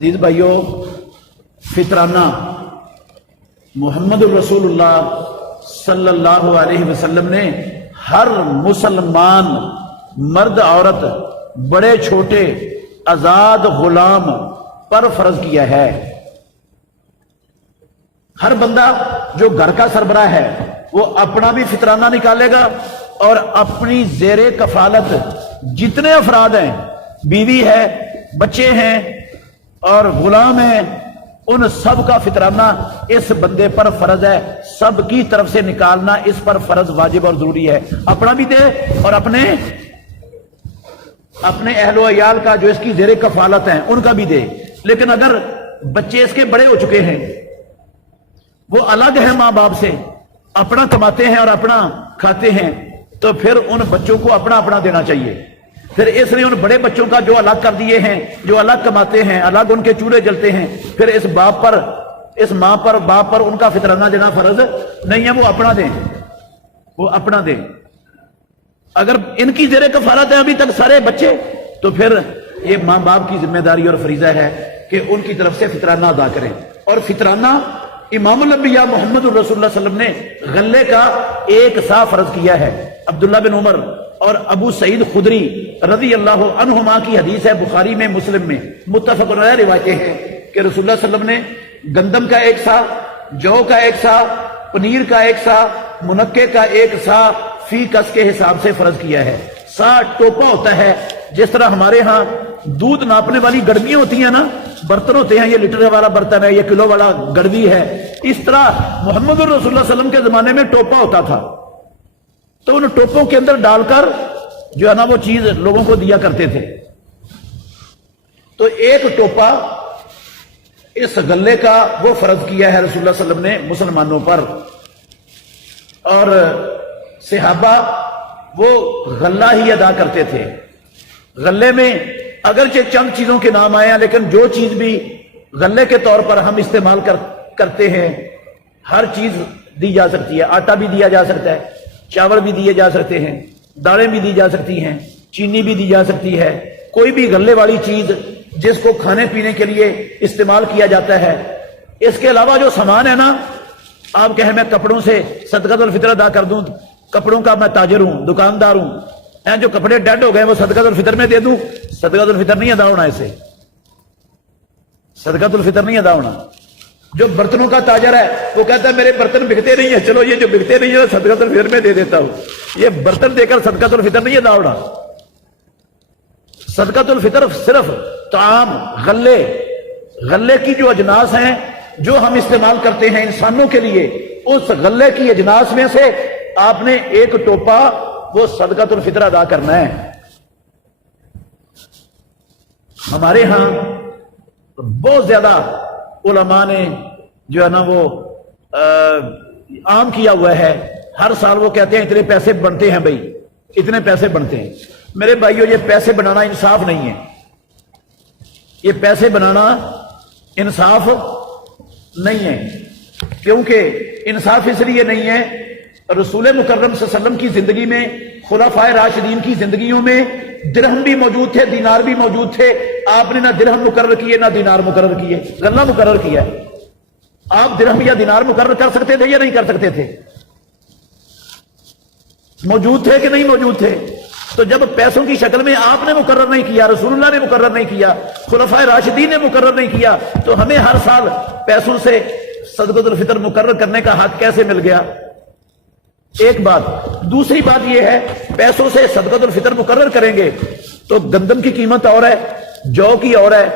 अजीज भाइयों, फितराना मोहम्मद रसूलुल्लाह सल्लल्लाहु अलैहि वसल्लम ने हर मुसलमान मर्द औरत बड़े छोटे आजाद गुलाम पर फर्ज किया है। हर बंदा जो घर का सरबराह है वो अपना भी फितराना निकालेगा और अपनी जेरे कफालत जितने अफराद हैं, बीवी है, बच्चे हैं और गुलाम है, उन सब का फितराना इस बंदे पर फर्ज है। सब की तरफ से निकालना इस पर फर्ज, वाजिब और जरूरी है। अपना भी दे और अपने अहलो अयाल का जो इसकी जेरे कफालत है उनका भी दे। लेकिन अगर बच्चे इसके बड़े हो चुके हैं, वो अलग है मां बाप से, अपना कमाते हैं और अपना खाते हैं, तो फिर उन बच्चों को अपना अपना देना चाहिए। फिर इसलिए उन बड़े बच्चों का जो अलग कर दिए हैं, जो अलग कमाते हैं, अलग उनके चूल्हे जलते हैं, फिर इस बाप पर, इस मां पर, बाप पर उनका फितराना देना फर्ज नहीं है। वो अपना दें, वो अपना दें। अगर इनकी जेरे कफालत है अभी तक सारे बच्चे, तो फिर ये मां बाप की जिम्मेदारी और फरीजा है कि उनकी तरफ से फितराना अदा करें। और फितराना इमामुल अंबिया मोहम्मद रसूलुल्लाह सल्लल्लाहु अलैहि वसल्लम ने गल्ले का एक सा फर्ज किया है। अब्दुल्ला बिन उमर और अबू सईद खुदरी रजी अल्लाह अन्हुमा की हदीस है, बुखारी में, मुस्लिम में मुत्तफक़ अलैह रिवायतें हैं कि रसूलुल्लाह सल्लल्लाहु अलैहि वसल्लम ने गंदम का एक सा, जौ का एक सा, पनीर का एक सा, मुनक्के का एक सा फी कस के हिसाब से फर्ज किया है। सा टोपा होता है, जिस तरह हमारे यहाँ दूध नापने वाली गड़बियां होती हैं ना, बर्तन होते हैं, ये लीटर वाला बर्तन है, ये किलो वाला गड़बी है, इस तरह मोहम्मद रसूलुल्लाह सल्लल्लाहु अलैहि वसल्लम के जमाने में टोपा होता था। तो उन टोपों के अंदर डालकर जो है ना वो चीज लोगों को दिया करते थे। तो एक टोपा इस गल्ले का वो फर्ज किया है रसूलुल्लाह सल्लल्लाहु अलैहि वसल्लम ने मुसलमानों पर। और सहाबा वो गल्ला ही अदा करते थे। गल्ले में अगरचे चंद चीजों के नाम आए हैं, लेकिन जो चीज भी गल्ले के तौर पर हम इस्तेमाल करते हैं, हर चीज दी जा सकती है। आटा भी दिया जा सकता है, चावल भी दिए जा सकते हैं, दालें भी दी जा सकती हैं, चीनी भी दी जा सकती है। कोई भी गल्ले वाली चीज जिसको खाने पीने के लिए इस्तेमाल किया जाता है। इसके अलावा जो सामान है ना, आप कहें मैं कपड़ों से सदक़ातुल फितर अदा कर दूं, कपड़ों का मैं ताजर हूं, दुकानदार हूं, जो कपड़े डेड हो गए वो सदक़ातुल फितर में दे दूं, सदक़ातुल फितर नहीं अदा होना, इसे सदक़ातुल फितर नहीं अदा होना। जो बर्तनों का ताजर है वो कहता है मेरे बर्तन बिकते नहीं है, चलो ये जो बिकते नहीं है सदक़ातुल फितर में दे देता हूं। ये बर्तन देकर सदक़ातुल फितर नहीं अदा होना। सदक़ातुल फितर सिर्फ ताम, गल्ले की जो अजनास हैं जो हम इस्तेमाल करते हैं इंसानों के लिए, उस गल्ले की अजनास में से आपने एक टोपा वो सदक़ातुल फितर अदा करना है। हमारे यहां बहुत ज्यादा उलमा ने जो है ना वो आम किया हुआ है, हर साल वो कहते हैं इतने पैसे बनते हैं भाई, इतने पैसे बनते हैं। मेरे भाइयों, ये पैसे बनाना इंसाफ नहीं है। ये पैसे बनाना इंसाफ नहीं है। क्योंकि इंसाफ इसलिए नहीं है, रसूल मुकर्रम सल्लल्लाहु अलैहि वसल्लम की जिंदगी में, खुलाफाए राशिदीन की जिंदगियों में दिरहम भी मौजूद थे, दीनार भी मौजूद थे। आपने ना दिरहम मुकर्रर किए ना दीनार मुकर्रर किए, गल्ला मुकर्रर किया। आप दिरहम या दीनार मुकर्रर कर सकते थे या नहीं कर सकते थे? मौजूद थे कि नहीं मौजूद थे? तो जब पैसों की शक्ल में आपने मुकर्रर नहीं किया, रसूलुल्लाह ने मुकर्रर नहीं किया, खुलाफाए राशिदीन ने मुकर्रर नहीं किया, तो हमें हर साल पैसों से सदक़ातुल फितर मुकर्रर करने का हक कैसे मिल गया? एक बात। दूसरी बात यह है, पैसों से सदक़ातुल फितर मुकर्रर करेंगे तो गंदम की कीमत और है, जौ की और है,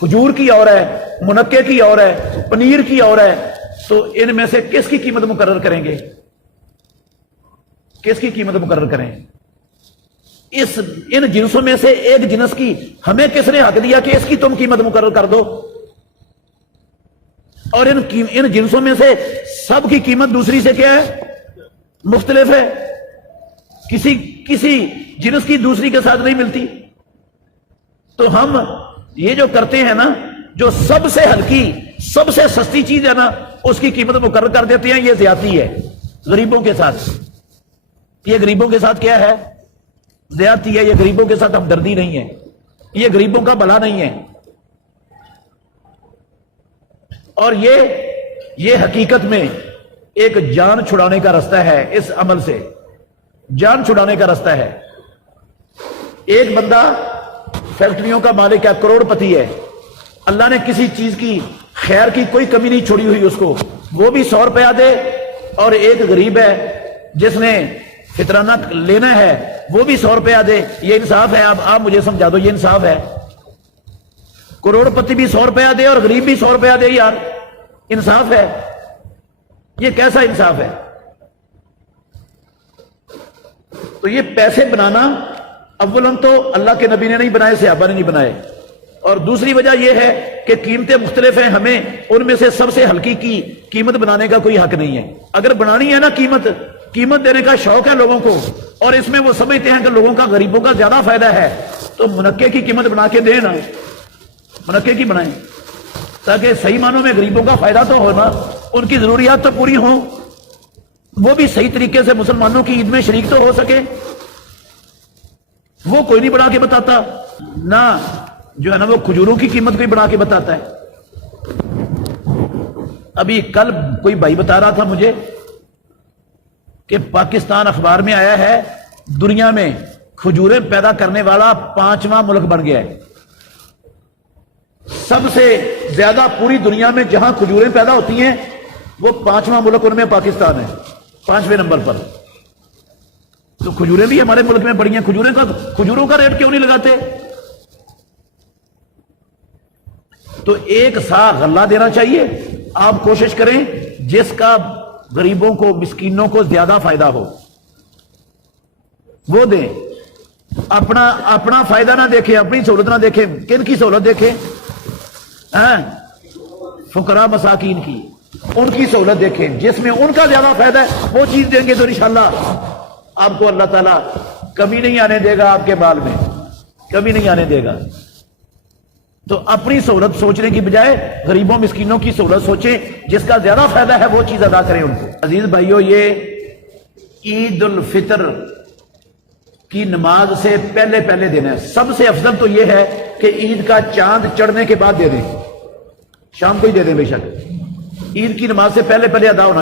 खजूर की और है, मुनक्के की और है, पनीर की और है। तो इनमें से किसकी कीमत मुकर्रर करेंगे? किसकी कीमत मुकर्रर करें? इन जिनसों में से एक जिनस की हमें किसने हक दिया कि इसकी तुम कीमत मुकर्रर कर दो? और इन जिनसों में से सब की कीमत दूसरी से क्या है? मुख्तलिफ है। किसी जिनस की दूसरी के साथ नहीं मिलती। तो हम ये जो करते हैं ना, जो सबसे हल्की, सबसे सस्ती चीज है ना, उसकी कीमत मुकर्रर कर देते हैं। ये ज्यादती है गरीबों के साथ। ये गरीबों के साथ क्या है? ज्यादती है। ये गरीबों के साथ हमदर्दी नहीं है, ये गरीबों का भला नहीं है। اور یہ حقیقت میں ایک جان چھڑانے کا رستہ ہے. اس عمل سے جان چھڑانے کا رستہ ہے. ایک بندہ فیکٹریوں کا مالک ہے, کروڑ پتی ہے, اللہ نے کسی چیز کی خیر کی کوئی کمی نہیں چھوڑی ہوئی اس کو, وہ بھی 100 روپیہ دے, اور ایک غریب ہے جس نے فطرانہ لینا ہے وہ بھی 100 روپیہ دے. یہ انصاف ہے؟ آپ مجھے سمجھا دو, یہ انصاف ہے؟ کروڑ پتی بھی 100 روپیہ دے اور غریب بھی 100 روپیہ دے, یار انصاف ہے؟ یہ کیسا انصاف ہے؟ تو یہ پیسے بنانا اولاً تو اللہ کے نبی نے نہیں بنائے, صحابہ نے نہیں بنائے, اور دوسری وجہ یہ ہے کہ قیمتیں مختلف ہیں, ہمیں ان میں سے سب سے ہلکی کی قیمت بنانے کا کوئی حق نہیں ہے. اگر بنانی ہے نا قیمت دینے کا شوق ہے لوگوں کو, اور اس میں وہ سمجھتے ہیں کہ لوگوں کا, غریبوں کا زیادہ فائدہ ہے, تو منقے کی قیمت بنا کے دیں نا, منقے کی بنائیں, تاکہ صحیح معنوں میں غریبوں کا فائدہ تو ہو نا, ان کی ضروریات تو پوری ہوں, وہ بھی صحیح طریقے سے مسلمانوں کی عید میں شریک تو ہو سکے. وہ کوئی نہیں بنا کے بتاتا نہ, جو ہے نا وہ کھجوروں کی قیمت کوئی بنا کے بتاتا ہے. ابھی کل کوئی بھائی بتا رہا تھا مجھے کہ پاکستان اخبار میں آیا ہے دنیا میں کھجوریں پیدا کرنے والا 5واں ملک بن گیا ہے. سب سے زیادہ پوری دنیا میں جہاں کھجوریں پیدا ہوتی ہیں وہ 5واں ملک ان میں پاکستان ہے, 5ویں نمبر پر. تو کھجوریں بھی ہمارے ملک میں بڑی ہیں, کھجوروں کا ریٹ کیوں نہیں لگاتے؟ تو ایک سا غلہ دینا چاہیے. آپ کوشش کریں جس کا غریبوں کو, مسکینوں کو زیادہ فائدہ ہو وہ دیں. اپنا فائدہ نہ دیکھیں, اپنی سہولت نہ دیکھیں. کن کی سہولت دیکھیں؟ فقراء مساکین کی, ان کی سہولت دیکھیں. جس میں ان کا زیادہ فائدہ ہے وہ چیز دیں گے تو انشاءاللہ آپ کو اللہ تعالیٰ کمی نہیں آنے دے گا, آپ کے مال میں کمی نہیں آنے دے گا. تو اپنی سہولت سوچنے کی بجائے غریبوں مسکینوں کی سہولت سوچیں, جس کا زیادہ فائدہ ہے وہ چیز ادا کریں ان کو. عزیز بھائیو, یہ عید الفطر کی نماز سے پہلے دینا ہے. سب سے افضل تو یہ ہے کہ عید کا چاند چڑھنے کے بعد دے دیں, شام کو ہی دے دیں, بے شک عید کی نماز سے پہلے ادا ہونا